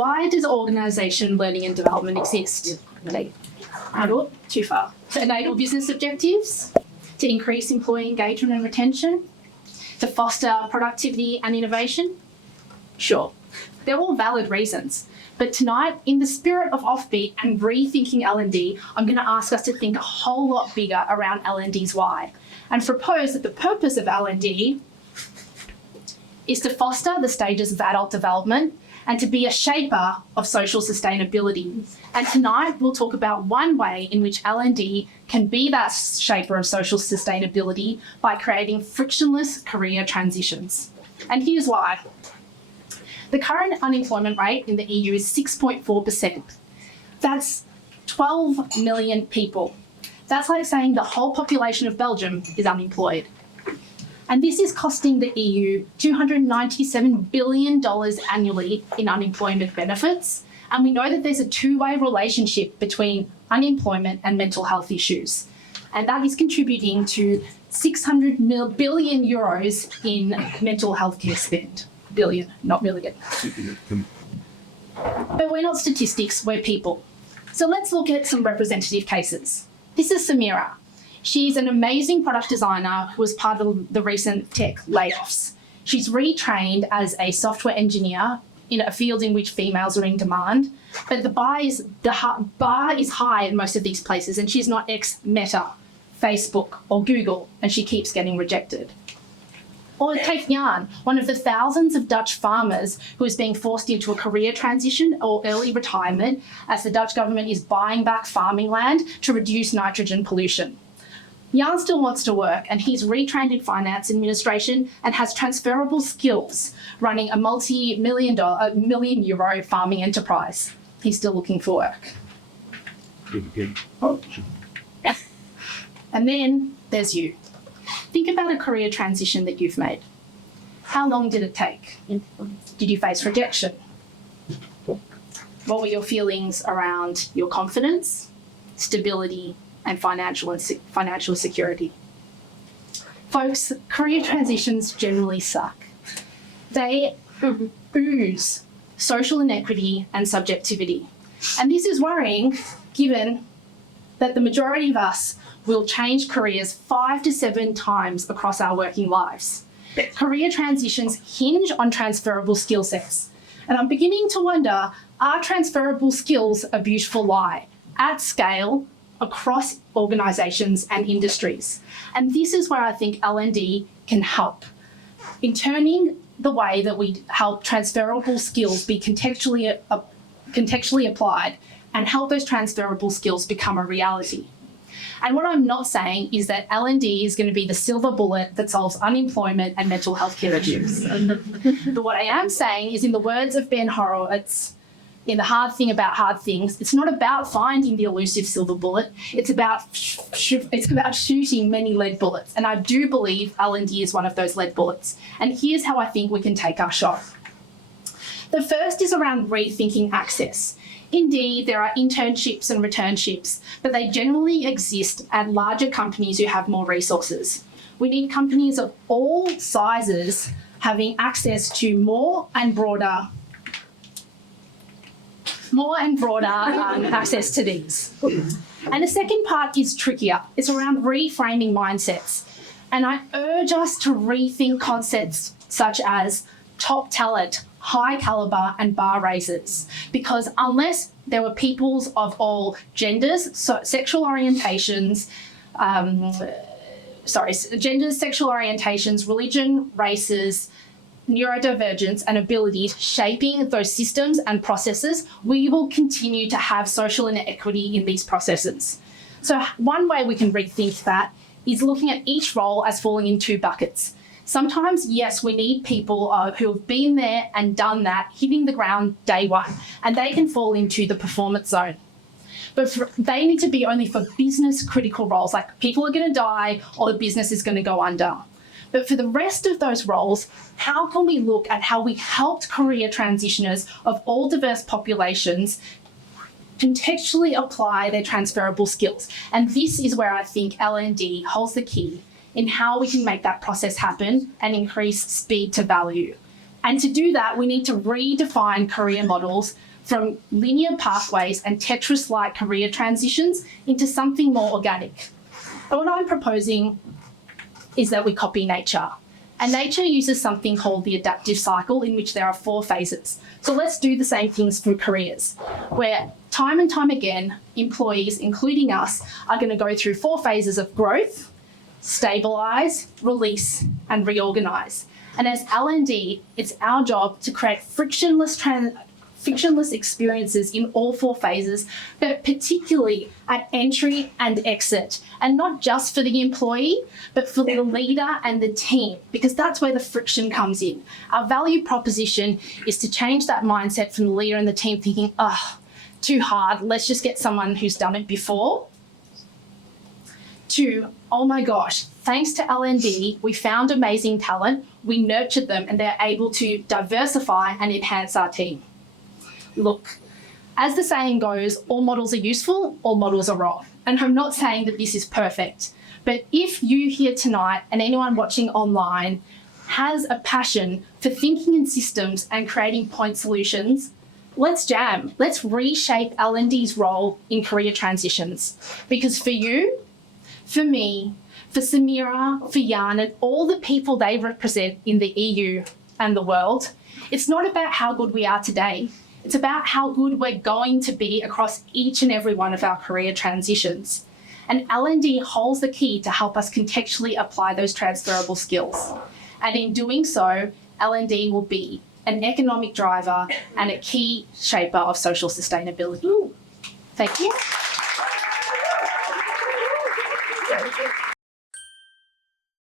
Why does organisation learning and development exist? Too far. To enable business objectives, to increase employee engagement and retention, to foster productivity and innovation? Sure, they're all valid reasons. But tonight, in the spirit of Offbeat and rethinking L&D, I'm going to ask us to think a whole lot bigger around L&D's why, and propose that the purpose of L&D is to foster the stages of adult development and to be a shaper of social sustainability. And tonight, we'll talk about one way in which L&D can be that shaper of social sustainability by creating frictionless career transitions. And here's why. The current unemployment rate in the EU is 6.4%. That's 12 million people. That's like saying the whole population of Belgium is unemployed. And this is costing the EU $297 billion annually in unemployment benefits. And we know that there's a two-way relationship between unemployment and mental health issues. And that is contributing to 600 billion euros in mental health care spend. Billion, not million. But we're not statistics, we're people. So let's look at some representative cases. This is Samira. She's an amazing product designer who was part of the recent tech layoffs. She's retrained as a software engineer in a field in which females are in demand, but the bar is high in most of these places, and she's not ex-Meta, Facebook, or Google, and she keeps getting rejected. Or take Jan, one of the thousands of Dutch farmers who is being forced into a career transition or early retirement as the Dutch government is buying back farming land to reduce nitrogen pollution. Jan still wants to work, and he's retrained in finance administration and has transferable skills running a multi-million euro farming enterprise. He's still looking for work. And then there's you. Think about a career transition that you've made. How long did it take? Did you face rejection? What were your feelings around your confidence, stability, and financial security? Folks, career transitions generally suck. They ooze social inequity and subjectivity. And this is worrying given that the majority of us will change careers 5 to 7 times across our working lives. Career transitions hinge on transferable skill sets. And I'm beginning to wonder, are transferable skills a beautiful lie at scale across organisations and industries? And this is where I think L&D can help in turning the way that we help transferable skills be contextually applied and help those transferable skills become a reality. And what I'm not saying is that L&D is going to be the silver bullet that solves unemployment and mental health care issues. But what I am saying is, in the words of Ben Horowitz, in The Hard Thing About Hard Things, it's not about finding the elusive silver bullet, it's about shooting many lead bullets. And I do believe L&D is one of those lead bullets. And here's how I think we can take our shot. The first is around rethinking access. Indeed, there are internships and returnships, but they generally exist at larger companies who have more resources. We need companies of all sizes having access to more and broader access to these. And the second part is trickier. It's around reframing mindsets. And I urge us to rethink concepts such as top talent, high caliber, and bar raisers, because unless there were peoples of all genders, sexual orientations, religion, races, neurodivergence, and abilities shaping those systems and processes, we will continue to have social inequity in these processes. So one way we can rethink that is looking at each role as falling in 2 buckets. Sometimes, yes, we need people who have been there and done that, hitting the ground day one, and they can fall into the performance zone. But they need to be only for business critical roles, like people are going to die or the business is going to go under. But for the rest of those roles, how can we look at how we helped career transitioners of all diverse populations contextually apply their transferable skills? And this is where I think L&D holds the key in how we can make that process happen and increase speed to value. And to do that, we need to redefine career models from linear pathways and Tetris-like career transitions into something more organic. And what I'm proposing is that we copy nature. And nature uses something called the adaptive cycle, in which there are 4 phases. So let's do the same things for careers, where time and time again, employees, including us, are going to go through 4 phases of growth, stabilise, release, and reorganise. And as L&D, it's our job to create frictionless experiences in all 4 phases, but particularly at entry and exit, and not just for the employee, but for the leader and the team, because that's where the friction comes in. Our value proposition is to change that mindset from the leader and the team thinking, oh, too hard, let's just get someone who's done it before, to, oh my gosh, thanks to L&D, we found amazing talent, we nurtured them, and they're able to diversify and enhance our team. Look, as the saying goes, all models are useful, all models are wrong. And I'm not saying that this is perfect, but if you here tonight and anyone watching online has a passion for thinking in systems and creating point solutions, let's jam. Let's reshape L&D's role in career transitions. Because for you, for me, for Samira, for Jan, and all the people they represent in the EU and the world, it's not about how good we are today. It's about how good we're going to be across each and every one of our career transitions. And L&D holds the key to help us contextually apply those transferable skills. And in doing so, L&D will be an economic driver and a key shaper of social sustainability. Thank you.